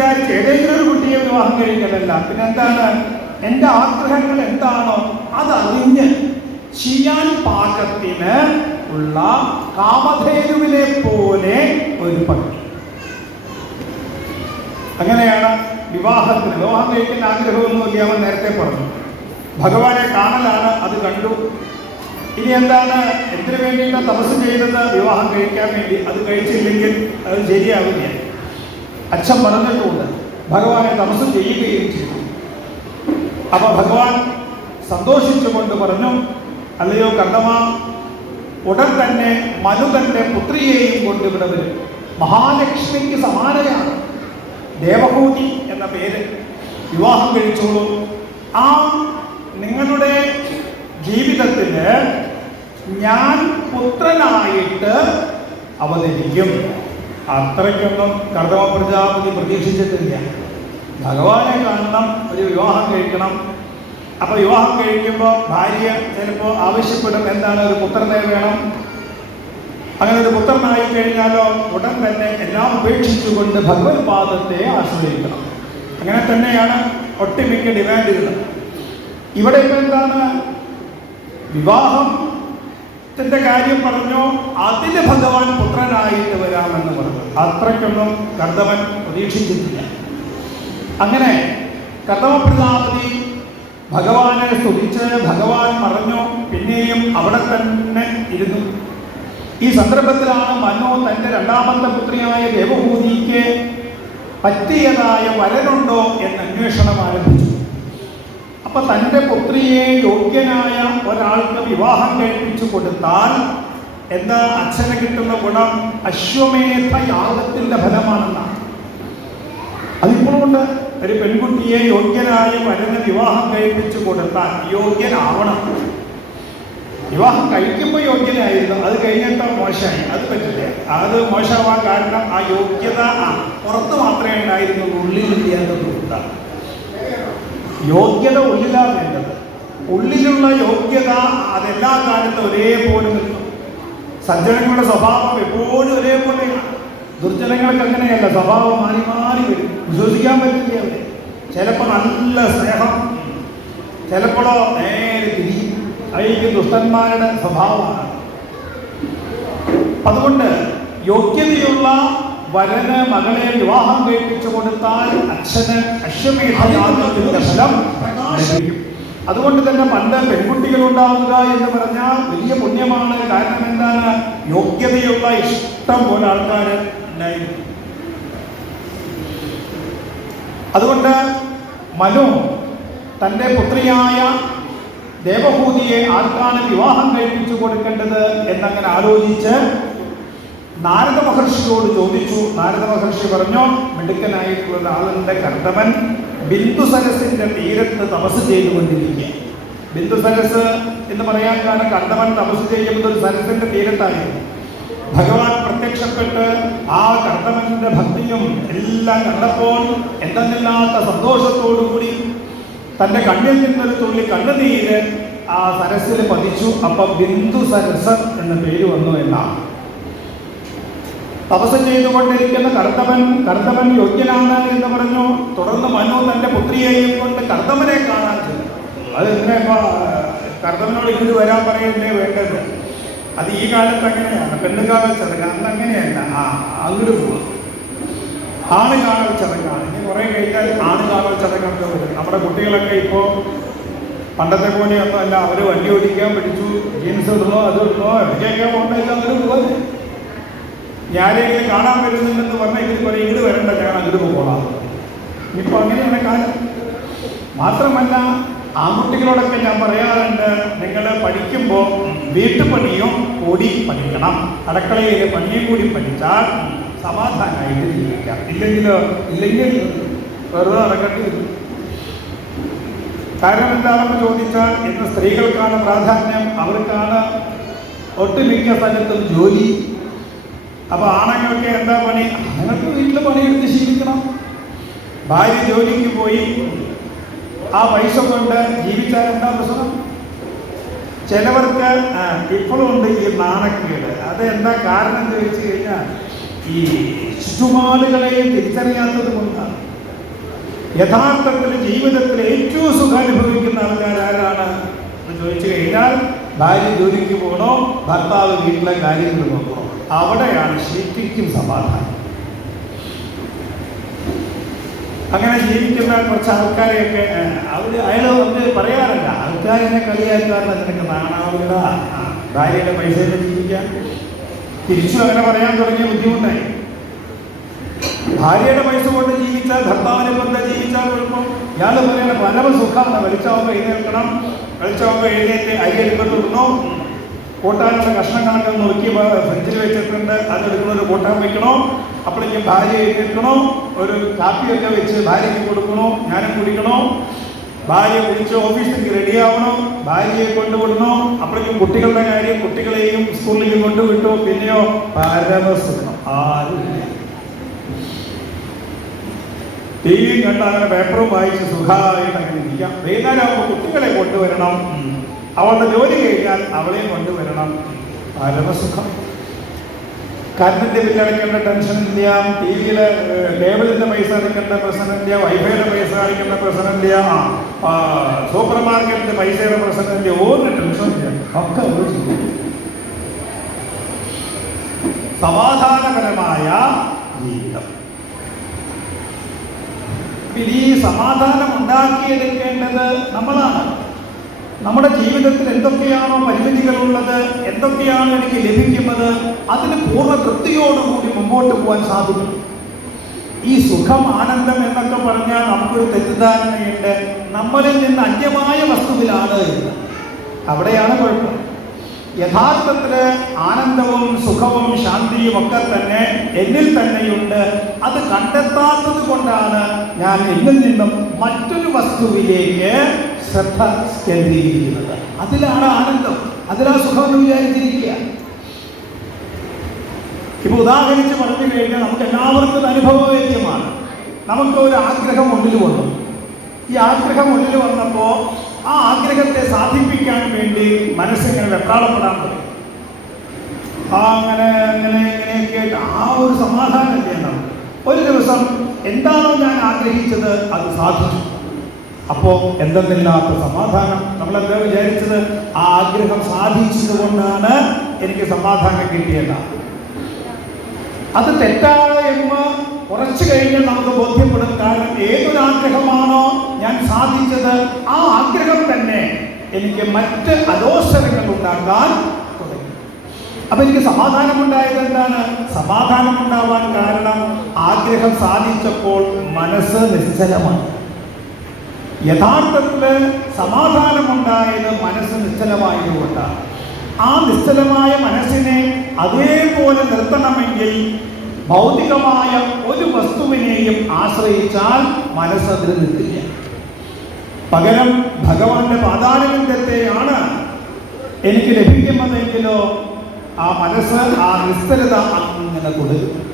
വിചാരിച്ച് ഏതെങ്കിലും ഒരു കുട്ടിയെ വിവാഹം കഴിക്കലല്ല. പിന്നെ എന്താണ് എന്റെ ആഗ്രഹങ്ങൾ എന്താണോ അതറിഞ്ഞ് ചെയ്യാൻ പാകത്തിന് ഉള്ള കാമധേനുവിനെ പോലെ ഒരു പക്ഷി അങ്ങനെയാണ് വിവാഹത്തിന് വിവാഹം കഴിക്കുന്ന ആഗ്രഹമൊന്നുമില്ല അവൻ നേരത്തെ പറഞ്ഞു. ഭഗവാനെ കാണലാണ് അത് കണ്ടു. ഇനി എന്താണ്? എന്തിനു വേണ്ടിയിട്ടാണ് തപസ് ചെയ്തത് വിവാഹം കഴിക്കാൻ വേണ്ടി അത് കഴിച്ചില്ലെങ്കിൽ അത് ശരിയാവില്ല. അച്ഛൻ പറഞ്ഞിട്ടുണ്ട് ഭഗവാനെ തമസ് ചെയ്യുകയും ചെയ്തു. അപ്പൊ ഭഗവാൻ സന്തോഷിച്ചുകൊണ്ട് പറഞ്ഞു അല്ലയോ കണ്ടമ ഉടൻ തന്നെ മനു തന്റെ പുത്രിയെയും കൊണ്ട് ഇവിടെ വരും. മഹാലക്ഷ്മിക്ക് സമാനയാണ്. ദേവഭൂതി എന്ന പേര്. വിവാഹം കഴിച്ചോളൂ. ആ നിങ്ങളുടെ ജീവിതത്തിൽ ഞാൻ പുത്രനായിട്ട് അവതരിക്കും. അത്രയ്ക്കൊന്നും കർദമ പ്രജാപതി പ്രതീക്ഷിച്ചിട്ടില്ല. ഭഗവാനെ കാണണം ഒരു വിവാഹം കഴിക്കണം. അപ്പൊ വിവാഹം കഴിക്കുമ്പോൾ ഭാര്യ ചിലപ്പോൾ ആവശ്യപ്പെടും എന്താണ് ഒരു പുത്രനെ വേണം. അങ്ങനെ ഒരു പുത്രനായി കഴിഞ്ഞാലോ ഉടൻ തന്നെ എല്ലാം ഉപേക്ഷിച്ചുകൊണ്ട് ഭഗവത് പാദത്തെ ആശ്രയിക്കണം. അങ്ങനെ തന്നെയാണ് ഒട്ടുമിക്ക ഡിമാൻഡുകൾ ഇവിടെ ഇപ്പൊ എന്താണ്? വിവാഹത്തിന്റെ കാര്യം പറഞ്ഞു അതിന് ഭഗവാൻ പുത്രനായിട്ട് വരാമെന്ന് പറഞ്ഞു. അത്രയ്ക്കൊന്നും കർദവൻ പ്രതീക്ഷിച്ചിട്ടില്ല. അങ്ങനെ കർദവ പ്രജാപതി ഭഗവാനെ സ്തുതിച്ച് ഭഗവാൻ പറഞ്ഞു പിന്നെയും അവിടെ തന്നെ ഇരുന്നു. ഈ സന്ദർഭത്തിലാണ് മനോ തന്റെ രണ്ടാമത്തെ പുത്രിയായ ദേവഭൂതിക്ക് പറ്റിയതായ വരനുണ്ടോ എന്ന് അന്വേഷണം ആരംഭിച്ചു. അപ്പൊ തന്റെ പുത്രിയെ യോഗ്യനായ ഒരാൾക്ക് വിവാഹം കഴിപ്പിച്ചു കൊടുത്താൽ എന്താ അച്ഛന് കിട്ടുന്ന ഗുണം? അശ്വമേധ യാഗത്തിന്റെ ഫലമാണെന്നാണ്. അതിപ്പോഴുണ്ട് ഒരു പെൺകുട്ടിയെ യോഗ്യനായ വരന് വിവാഹം കഴിപ്പിച്ചു കൊടുത്താൽ യോഗ്യനാവണം. വിവാഹം കഴിക്കുമ്പോൾ യോഗ്യനായിരുന്നു. അത് കഴിഞ്ഞിട്ട് മോശമായി. അത് പറ്റില്ല. അത് മോശമാവാൻ കാരണം ആ യോഗ്യത പുറത്ത് മാത്രമേ ഉണ്ടായിരുന്നുള്ളൂ. ഉള്ളിലില്ലാത്തതുകൊണ്ടാണ് യോഗ്യത ഉള്ളിലാണ് വേണ്ടത്. ഉള്ളിലുള്ള യോഗ്യത അതെല്ലാ കാലത്തും ഒരേപോലെ നിൽക്കും. സജ്ജനങ്ങളുടെ സ്വഭാവം എപ്പോഴും ഒരേപോലെയാണ്. ദുർജനങ്ങൾക്ക് അങ്ങനെയല്ല സ്വഭാവം മാറി മാറി വരും. വിശ്വസിക്കാൻ പറ്റില്ല അവരെ ചിലപ്പോൾ നല്ല സ്നേഹം ചിലപ്പോഴോ നേരെ തിരിയും. അയക്ക് ദുഷ്ടന്മാരുടെ സ്വഭാവമാണ്. അതുകൊണ്ട് യോഗ്യതയുള്ള വരന് മകളെ വിവാഹം കഴിപ്പിച്ചു കൊടുത്താൽ അച്ഛന് അശ്വമേധയാഗത്തിന്റെ ഫലം ലഭിക്കും. അതുകൊണ്ട് തന്നെ പണ്ട് പെൺകുട്ടികൾ ഉണ്ടാവുക എന്ന് പറഞ്ഞാൽ വലിയ പുണ്യമാണ്. കാരണം എന്താണ്? യോഗ്യതയുള്ള ഇഷ്ടം പോലെ ആൾക്കാർ അതുകൊണ്ട് മനു തന്റെ പുത്രിയായ ദേവഭൂതിയെ ആർക്കാണ് വിവാഹം കഴിപ്പിച്ചു കൊടുക്കേണ്ടത് എന്നങ്ങനെ ആലോചിച്ച് നാരദ മഹർഷിയോട് ചോദിച്ചു. നാരദ മഹർഷി പറഞ്ഞു മിടുക്കനായിട്ടുള്ള ഒരാളുടെ കർത്തവൻ ബിന്ദു സരസിന്റെ തീരത്ത് തപസ് ചെയ്തുകൊണ്ടിരിക്കുക. ബിന്ദു സരസ് എന്ന് പറയാൻ കാരണം കണ്ടവൻ തപസ് ചെയ്യുന്നത് ഒരു സരസിന്റെ തീരത്തായിരുന്നു. ഭഗവാൻ പ്രത്യക്ഷപ്പെട്ട് ആ കർത്തവന്റെ ഭക്തിയും എല്ലാം കണ്ടപ്പോൾ എന്തെന്നില്ലാത്ത സന്തോഷത്തോടുകൂടി തന്റെ കണ്ണിൽ നിന്നൊരു തുള്ളി കണ്ണുനീര് ആ സരസിൽ പതിച്ചു. അപ്പൊ ബിന്ദു സരസ് എന്ന പേര് വന്നു എന്നാണ്. തപസ് ചെയ്തുകൊണ്ടിരിക്കുന്ന കർത്തവൻ കർത്തവൻ യോഗ്യനാണ് എന്ന് പറഞ്ഞു. തുടർന്ന് മനു തന്റെ പുത്രിയെയും കൊണ്ട് കർത്തവനെ കാണാൻ ചെന്നു. അത് ഇങ്ങനെ കർത്തവനോട് ഇങ്ങോട്ട് വരാൻ പറയുന്നേ വേണ്ടത്? അത് ഈ കാലത്ത് അങ്ങനെയാണ്. പെണ്ണുകാല ചടങ്ങ് അന്ന് അങ്ങനെയല്ല. ആ അങ്ങോട്ട് പോവാം. ആണ് ചടങ്ങാണ് ഇനി കുറേ കഴിഞ്ഞാൽ ആണ് കാണൽ ചടങ്ങൊക്കെ വരും. നമ്മുടെ കുട്ടികളൊക്കെ ഇപ്പോൾ പണ്ടത്തെ പോലെയൊന്നും അല്ല അവർ വണ്ടി ഓടിക്കാൻ പഠിച്ചു. ജീൻസ് ഇടണോ അത് ഇടണോ എവിടെയൊക്കെ പോകണ്ടല്ലോ അവർ പോകുന്നത് ഞാനെങ്കിലും കാണാൻ വരുന്നുണ്ടെന്ന് പറഞ്ഞാൽ ഇവർ പറയും ഇങ്ങോട്ട് വരണ്ട ഞാൻ അങ്ങോട്ട് പോകണം ഇപ്പൊ അങ്ങനെയാണ് കാലം. മാത്രമല്ല ആൺകുട്ടികളോടൊക്കെ ഞാൻ പറയാറുണ്ട് നിങ്ങൾ പഠിക്കുമ്പോൾ വീട്ടുപണിയും കൂടി പഠിക്കണം. അടുക്കളയിലെ പണിയും കൂടി പഠിച്ചാൽ സമാധാനമായിട്ട് ജീവിക്കാം. ഇല്ലെങ്കിലോ? ഇല്ലെങ്കിൽ വെറുതെ നടക്കേണ്ടി വരും കാരണം എന്താണെന്ന് ചോദിച്ചാൽ ഇന്ന് സ്ത്രീകൾക്കാണ് പ്രാധാന്യം അവർക്കാണ് ഒട്ടുമിക്ക സ്ഥലത്തും ജോലി അപ്പൊ ആണുങ്ങൾക്ക് എന്താ പണി? ആണുങ്ങൾക്ക് വീട്ടിൽ പണിയെടുത്ത് ശീലിക്കണം ഭാര്യ ജോലിക്ക് പോയി. ആ പൈസ കൊണ്ട് ജീവിച്ചാൽ എന്താ പ്രശ്നം? ചിലവർക്ക് ഇപ്പോഴും ഉണ്ട് ഈ നാണക്കേട്. അത് എന്താ കാരണം എന്ന് ചോദിച്ചു കഴിഞ്ഞാൽ ഈ ചുറ്റുപാടുകളെ തിരിച്ചറിയാത്തത് കൊണ്ടാണ്. യഥാർത്ഥത്തിൽ ജീവിതത്തിൽ ഏറ്റവും സുഖം അനുഭവിക്കുന്ന ആൾക്കാർ ആരാണ് എന്ന് ചോദിച്ചു കഴിഞ്ഞാൽ ഭാര്യ ജോലിക്ക് പോകണോ ഭർത്താവ് വീട്ടിലെ കാര്യങ്ങൾ നോക്കണോ? അവിടെയാണ് ശരിക്കും സമാധാനം. അങ്ങനെ ജീവിക്കുന്ന കുറച്ച് ആൾക്കാരെയൊക്കെ അവർ അയാൾ അവർ പറയാറില്ല. ആൾക്കാരെന്നെ കളിയാക്കാറില്ല. നിനക്ക് നാണാവുക ഭാര്യയുടെ പൈസയിൽ ജീവിക്കാൻ തിരിച്ചു അങ്ങനെ പറയാൻ തുടങ്ങിയ ബുദ്ധിമുട്ടായി. ഭാര്യയുടെ പൈസ കൊണ്ട് ജീവിച്ചാൽ ഭർത്താവിനെ കൊണ്ട് ജീവിച്ചാൽ കുഴപ്പം. ഇയാൾ പറയുന്ന പരമ സുഖമാണ് വെളിച്ചാവുമ്പോൾ എഴുന്നേൽക്കണം വെളിച്ചാവുമ്പോൾ എഴുന്നേറ്റ് അരി എടുക്കൊണ്ട് വിടണോ കൂട്ടാനുള്ള കഷ്ണം നുറുക്കി നോക്കി ഫ്രിഡ്ജിൽ വെച്ചിട്ടുണ്ട്. അതെടുക്കുന്ന ഒരു കൂട്ടാൻ വെക്കണോ? അപ്പോഴേക്കും ഭാര്യ എഴുന്നേൽക്കണോ? ഒരു കാപ്പിയൊക്കെ വെച്ച് ഭാര്യയ്ക്ക് കൊടുക്കണോ? ഞാനും കുടിക്കണോ? ഭാര്യ കുടിച്ച് ഓഫീസിലേക്ക് റെഡിയാവണം ഭാര്യയെ കൊണ്ടുവിടണോ? അപ്പോഴേക്കും കുട്ടികളുടെ കാര്യം കുട്ടികളെയും സ്കൂളിലേക്ക് കൊണ്ടുവിട്ടു? പിന്നെയോ പരമസുഖം. ആരുമില്ല ടി വിയും കണ്ട് അങ്ങനെ പേപ്പറും വായിച്ച് സുഖമായിട്ട് അങ്ങനെ ഇരിക്കാം. വൈകുന്നേരം ആകുമ്പോൾ കുട്ടികളെ കൊണ്ടുവരണം. അവളുടെ ജോലി കഴിഞ്ഞാൽ അവളെയും കൊണ്ടുവരണം പരമസുഖം കറണ്ടിന്റെ ബില്ല് അടയ്ക്കേണ്ട ടെൻഷൻ ഇല്ല. ടി വിയിലെ ടേബിളിന്റെ പൈസ അടയ്ക്കേണ്ട പ്രശ്നമില്ല വൈഫൈയുടെ പൈസ അടയ്ക്കേണ്ട പ്രശ്നമില്ല സൂപ്പർ മാർക്കറ്റിന്റെ പൈസയുടെ ടെൻഷൻ ഇല്ല. ഒക്കെ അവൾ ചെയ്യും. സമാധാനപരമായ ജീവിതം. ഈ സമാധാനം ഉണ്ടാക്കിയെടുക്കേണ്ടത് നമ്മളാണ്. നമ്മുടെ ജീവിതത്തിൽ എന്തൊക്കെയാണോ പരിമിതികളുള്ളത് എന്തൊക്കെയാണോ എനിക്ക് ലഭിക്കുന്നത് അതിന് പൂർണ തൃപ്തിയോടുകൂടി മുമ്പോട്ട് പോകാൻ സാധിക്കും. ഈ സുഖം ആനന്ദം എന്നൊക്കെ പറഞ്ഞാൽ നമുക്കൊരു തെറ്റിദ്ധാരണയുണ്ട്. നമ്മളിൽ നിന്ന് അന്യമായ വസ്തുവിലാണ് അവിടെയാണ് കുഴപ്പം. യഥാർത്ഥത്തിൽ ആനന്ദവും സുഖവും ശാന്തിയും ഒക്കെ തന്നെ എന്നിൽ തന്നെയുണ്ട്. അത് കണ്ടെത്താത്തത് കൊണ്ടാണ് ഞാൻ എന്നിൽ നിന്നും മറ്റൊരു വസ്തുവിലേക്ക് ശ്രദ്ധ കേന്ദ്രീകരിക്കുന്നത്. അതിലാണ് ആനന്ദം. അതിലാ സുഖം എന്ന് വിചാരിച്ചിരിക്കുക. ഇപ്പൊ ഉദാഹരിച്ച് പറഞ്ഞു കഴിഞ്ഞാൽ നമുക്ക് എല്ലാവർക്കും അനുഭവവേദ്യമാണ്. നമുക്ക് ഒരു ആഗ്രഹം ഉള്ളിൽ വന്നു. ഈ ആഗ്രഹം ഉള്ളിൽ വന്നപ്പോൾ ആ ആഗ്രഹത്തെ സാധിപ്പിക്കാൻ വേണ്ടി മനസ്സിങ്ങനെ വെപ്രാളപ്പെടാൻ തുടങ്ങി. ആ അങ്ങനെ അങ്ങനെ ഇങ്ങനെയൊക്കെ ആയിട്ട് ആ ഒരു സമാധാനം ചെയ്യണം? ഒരു ദിവസം എന്താണോ ഞാൻ ആഗ്രഹിച്ചത് അത് സാധിച്ചു. അപ്പോൾ എന്തെന്നില്ലാത്ത സമാധാനം. നമ്മൾ നമ്മളെന്താ വിചാരിച്ചത്? ആ ആഗ്രഹം സാധിച്ചത് കൊണ്ടാണ് എനിക്ക് സമാധാനം കിട്ടിയത്. അത് തെറ്റാണ് എന്ന് കുറച്ചു കഴിഞ്ഞ് നമുക്ക് ബോധ്യപ്പെടും കാരണം ഏതൊരു ആഗ്രഹമാണോ ഞാൻ സാധിച്ചത് ആ ആഗ്രഹം തന്നെ എനിക്ക് മറ്റ് അലോസരങ്ങൾ ഉണ്ടാക്കാൻ അപ്പൊ എനിക്ക് സമാധാനമുണ്ടായത് എന്താണ്? സമാധാനമുണ്ടാവാൻ കാരണം ആഗ്രഹം സാധിച്ചപ്പോൾ മനസ്സ് നിശ്ചലമാണ് യഥാർത്ഥത്തിൽ സമാധാനമുണ്ടായത് മനസ്സ് നിശ്ചലമായതുകൊണ്ടാണ്. ആ നിശ്ചലമായ മനസ്സിനെ അതേപോലെ നിർത്തണമെങ്കിൽ ഭൗതികമായ ഒരു വസ്തുവിനെയും ആശ്രയിച്ചാൽ മനസ്സ് അതിൽ നിൽക്കില്ല. പകരം ഭഗവാന്റെ പാതാരവിന്ദത്തെയാണ് എനിക്ക് ലഭിക്കുന്നതെങ്കിലോ ആ മനസ്സ് ആ നിസ്തരത അങ്ങനെ തുടരും